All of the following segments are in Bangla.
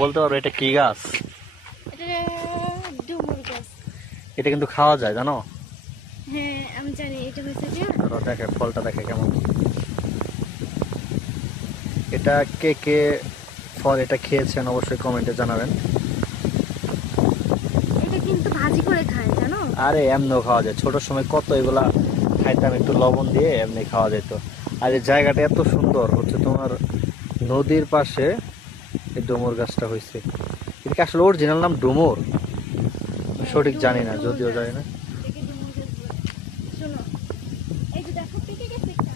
বলতে পারবো এটা কি গাছ? এটা ডুমুর গাছ। এটা কিন্তু খাওয়া যায় জানো? হ্যাঁ আমি জানি। এটা হচ্ছে যে দেখে ফলটা দেখে কেমন। এটা কে কে ফল এটা খেয়েছেন অবশ্যই কমেন্টে জানাবেন। এটা কিন্তু ভাজি করে খায় জানো? আরে এমনিও খাওয়া যায়, ছোট সময় কত এগুলা খাইতাম, একটু লবণ দিয়ে এমনি খাওয়া যেত। আর এই জায়গাটা এত সুন্দর হচ্ছে তোমার নদীর পাশে এই ডুমুর গাছটা হয়েছে। এটা কি আসলে অরিজিনাল নাম ডুমুর? সঠিক জানি না, যদিও জানি না। এটাকে ডুমুর গাছ বলে। শোনো, এই যে দেখো পেকে গেছে একটা।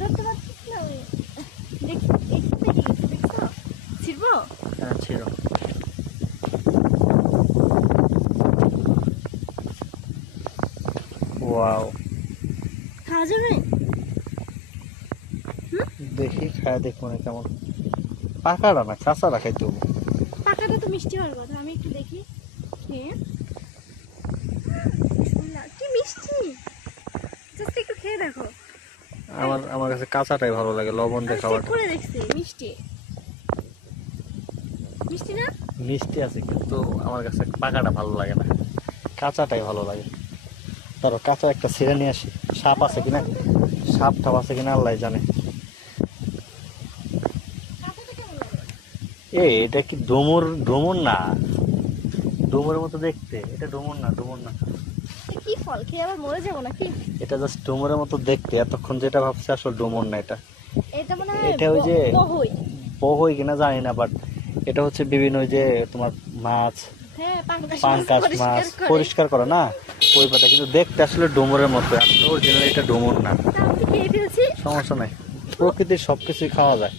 ধরতে পারছিস না? দেখ, একটু পেকে গেছে, দেখছো? ছিড়বো? হ্যাঁ ছিল। ওয়াও, খাওয়া যাবে? দেখি খায় দেখো না কেমন। পাকাটা না কাঁচাটা খাইতে হবে। পাকাটা তো মিষ্টি হওয়ার কথা। আমি একটু দেখি খেয়ে। বিসমিল্লাহ, কি মিষ্টি! জাস্ট একটু খেয়ে দেখো। আমার কাছে কাঁচাটাই ভালো লাগে, লবণ দিয়ে আমি চেক খাওয়াটা। করে দেখছি, মিষ্টি। মিষ্টি না? মিষ্টি আছে কিন্তু আমার কাছে পাকাটা ভালো লাগে না, কাঁচাটাই ভালো লাগে। ধরো কাঁচা একটা ছিঁড়ে নিয়ে আসি। সাপ আছে কিনা, সাপ টাপ আছে কিনা আল্লাহ জানে। কাঁচাটা কেমন লাগে? এটা কি ডুমুর? ডুমুর না, ডুমুরের মতো দেখতে। এটা ডুমুর না, ডুমুর না। এটা কি ফল? খেয়ে আবার মরে যাবো নাকি? এটা জাস্ট ডুমুরের মতো দেখতে, এতক্ষণ যেটা ভাবছি আসলে ডুমুর না। এটা এটা মনে হয় এটা ওই যে বহই। বহই কিনা জানি না, বাট এটা হচ্ছে বিভিন্ন ওই যে তোমার মাছ, হ্যাঁ, পাঙ্কাশ মাছ পরিষ্কার করে না ওই পাতা, কিন্তু দেখতে আসলে ডুমুরের মতো। আসলে অরিজিনাল এটা ডুমুর না। আমি খেয়ে ফেলছি। সমস্যা নাই, প্রকৃতির সবকিছুই খাওয়া যায়,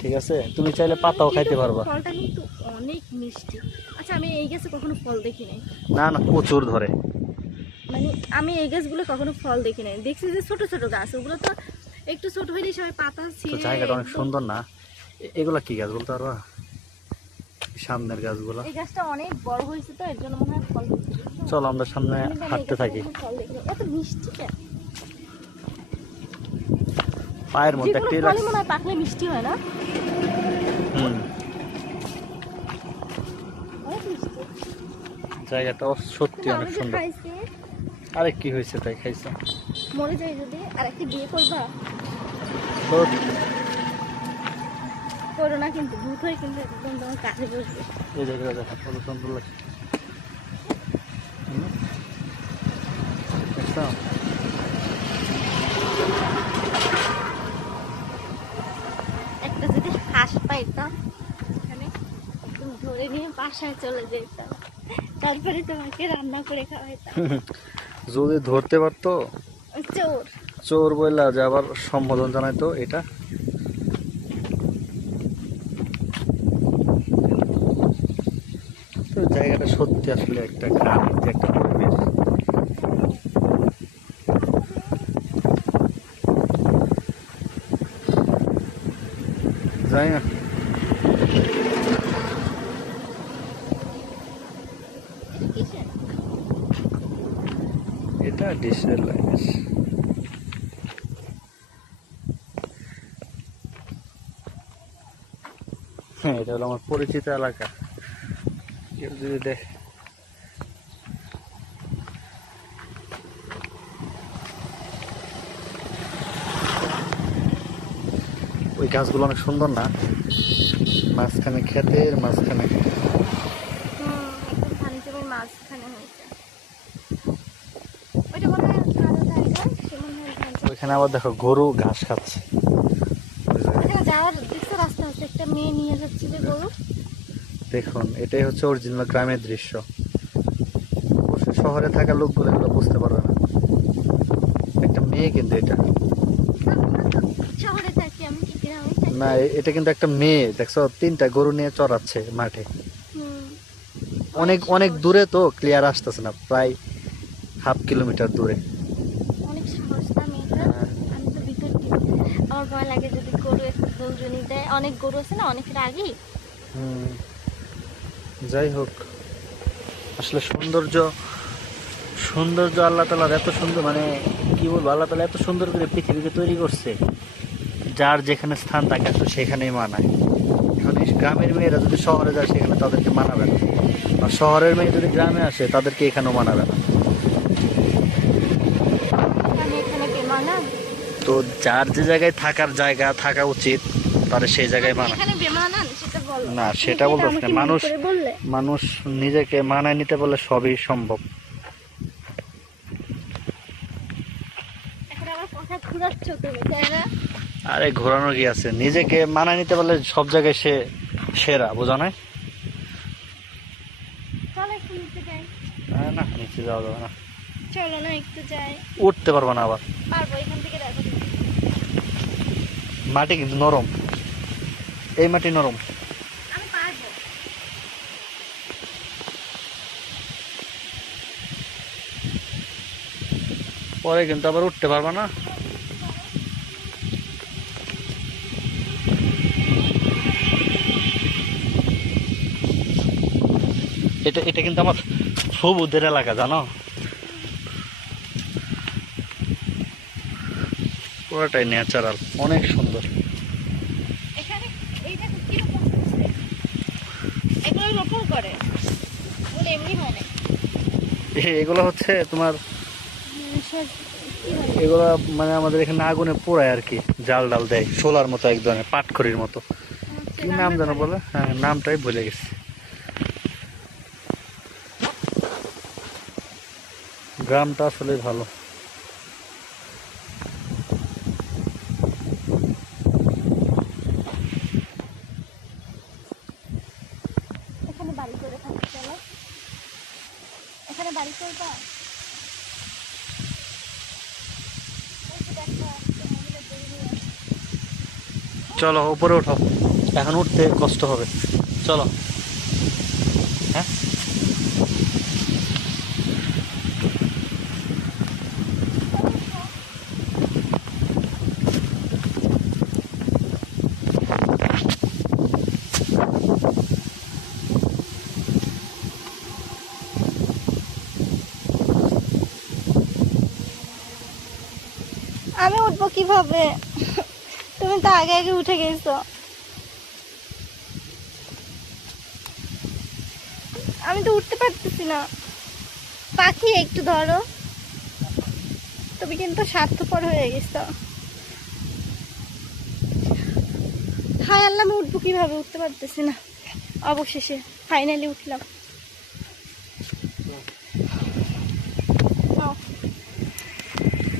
ঠিক আছে? তুমি চাইলে পাতাও খাইতে পারবা। ফলটা কিন্তু অনেক মিষ্টি। আচ্ছা, আমি এই গাছে কখনো ফল দেখি নাই। না না, প্রচুর ধরে। মানে আমি এই গাছগুলো কখনো ফল দেখি নাই। দেখছি যে ছোট ছোট গাছ, ওগুলো তো একটু ছোট হইলে সবাই পাতা তো ছিঁড়ে। জায়গাটা অনেক সুন্দর না? এগুলা কি গাছ বলতে পারবা? সামনের গাছগুলা। এই গাছটা অনেক বড় হয়েছে তো, এর জন্য মনে হয় ফল হচ্ছে। চলো আমরা সামনে আমি জানি এই হাঁটতে গাছে থাকি। কখনো ফল দেখি নাই। এত মিষ্টি কেন? পায়ের মধ্যে যেকোনো একটা ফলই মনে হয় পাকলে মিষ্টি হয় না? হুম, অনেক মিষ্টি। জায়গাটা সত্যি কিন্তু অনেক আমি যে সুন্দর। খাইছি, আরে কি হয়েছে তাই খাইছো? মরে যাই যদি। আর একটা বিয়ে করবা? তো করো না কিন্তু, ভূত হয়ে কিন্তু একদম তোমার কাছে বসবে। এই জায়গাটা দেখো কত সুন্দর লাগছে। হুম, দেখছো? একটা যদি হাঁস পাইতাম সেখানে তুমি ধরে নিয়ে বাসায় চলে যেতাম, তারপরে তোমাকে রান্না করে খাওয়াইতাম। যদি ধরতে পারতো। চোর। চোর বললা যে আবার সম্বোধন জানাইতো এটা। তো জায়গাটা সত্যি আসলে একটা গ্রামের যে একটা পরিবেশ। যাই না, এটা কিসের? এটা ডিশের লাইন। হ্যাঁ, এটা হলো আমার পরিচিত এলাকা। কেউ যদি দেখে। ওই গাছগুলো অনেক সুন্দর না? মাঝখানে ক্ষেতের মাঝখানে। একদম পানি জমির মাঝখানে হয়েছে। ওইটা মনে হয় কালো জায়গা, সে মনে হয় ধান চাষ ওইখানে আবার দেখো গরু ঘাস খাচ্ছে। এখানে যাওয়ার দেখতে রাস্তা আছে, একটা মেয়ে নিয়ে যাচ্ছে যে গরু। দেখুন, এটাই হচ্ছে অরিজিনাল গ্রামের দৃশ্য। অবশ্যই শহরে থাকা লোকগুলো এগুলো বুঝতে পারবে না। একটা মেয়ে কিন্তু এটা শহরে থাকি আমি, কি গ্রামে থাকি? না, এটা কিন্তু একটা মেয়ে। দেখছো, 3টা গরু নিয়ে চড়াচ্ছে মাঠে। হুম, অনেক অনেক দূরে, তো ক্লিয়ার আসতেছে না, প্রায় 1/2 কিলোমিটার দূরে। অনেক সাহস না মেয়েটার। আমি তো ভিতর দিই, আমার ভয় লাগে যদি গরু একটু দৌড়নি দেয়। অনেক গরু আছে না, অনেক রাগী। যাই হোক, আসলে সৌন্দর্য সৌন্দর্য আল্লাহ তাআলার এত সুন্দর, মানে কি বলবো, আল্লাহ তাআলা এত সুন্দর করে পৃথিবীকে তৈরি করছে, যার যেখানে স্থান তাকে আসলে সেখানেই মানায়। এখন এই গ্রামের মেয়েরা যদি শহরে যায় সেখানে তাদেরকে মানাবে না, আর শহরের মেয়ে যদি গ্রামে আসে তাদেরকে এখানেও মানাবে না। আমি এখানে কে মানা? তো যার যে জায়গায় থাকার জায়গা থাকা উচিত তার সেই জায়গায় মানায়। এখানে বেমানান সেটা বলো। না, সেটা তুমি তো বলতেছি না। আমাকে মনে মানুষ করে বললে। মানুষ নিজেকে মানায় নিতে পারলে সবই সম্ভব। এখন আমার কথা ঘুরাচ্ছ তুমি, তাই না? আরে ঘোরানো কি আছে, নিজেকে মানায় নিতে পারলে সব জায়গায় সে সেরা, বোঝা নাই? চলো একটু নিচে যাই। না, নিচে যাওয়া যাবে না, চলো না একটু যাই। উঠতে পারবো না আবার। পারবো, এখান থেকে দেখো। মাটি কিন্তু নরম, এই মাটি নরম। আমি পারবো। পরে কিন্তু আবার উঠতে পারবা না। এটা এটা কিন্তু আমার সবুজের এলাকা, জানো, পুরোটাই ন্যাচারাল, অনেক সুন্দর। এখানে এই দেখো কিরকম হচ্ছে। এগুলো রোপণ করে, বলে এমনি হয় না। এগুলো হচ্ছে তোমার, কি হয়? এগুলো মানে আমাদের এখানে আগুনে পোড়ায় আর কি, জাল ডাল দেয়, শোলার মতো, এক ধরনের পাটখড়ির মতো। কি নাম জানো বলে? হ্যাঁ, নামটাই ভুলে গেছি। গ্রামটা আসলে ভালো। এখানে বাড়ি করে থাকি, চলো এখানে বাড়ি করবা। এই যে দেখো, মহিলা বেরিয়ে আসছে। চলো উপরে ওঠো, এখন উঠতে কষ্ট হবে, চলো। হ্যাঁ, আমি উঠবো কিভাবে? তুমি তো আগে আগে উঠে গেছো। আমি তো উঠতে পারতেছি না। পাখি একটু ধরো, তুমি কিন্তু স্বার্থপর হয়ে গেছো। হায় আল্লাহ, আমি উঠবো কিভাবে? উঠতে পারতেছি না। অবশেষে ফাইনালি উঠলাম।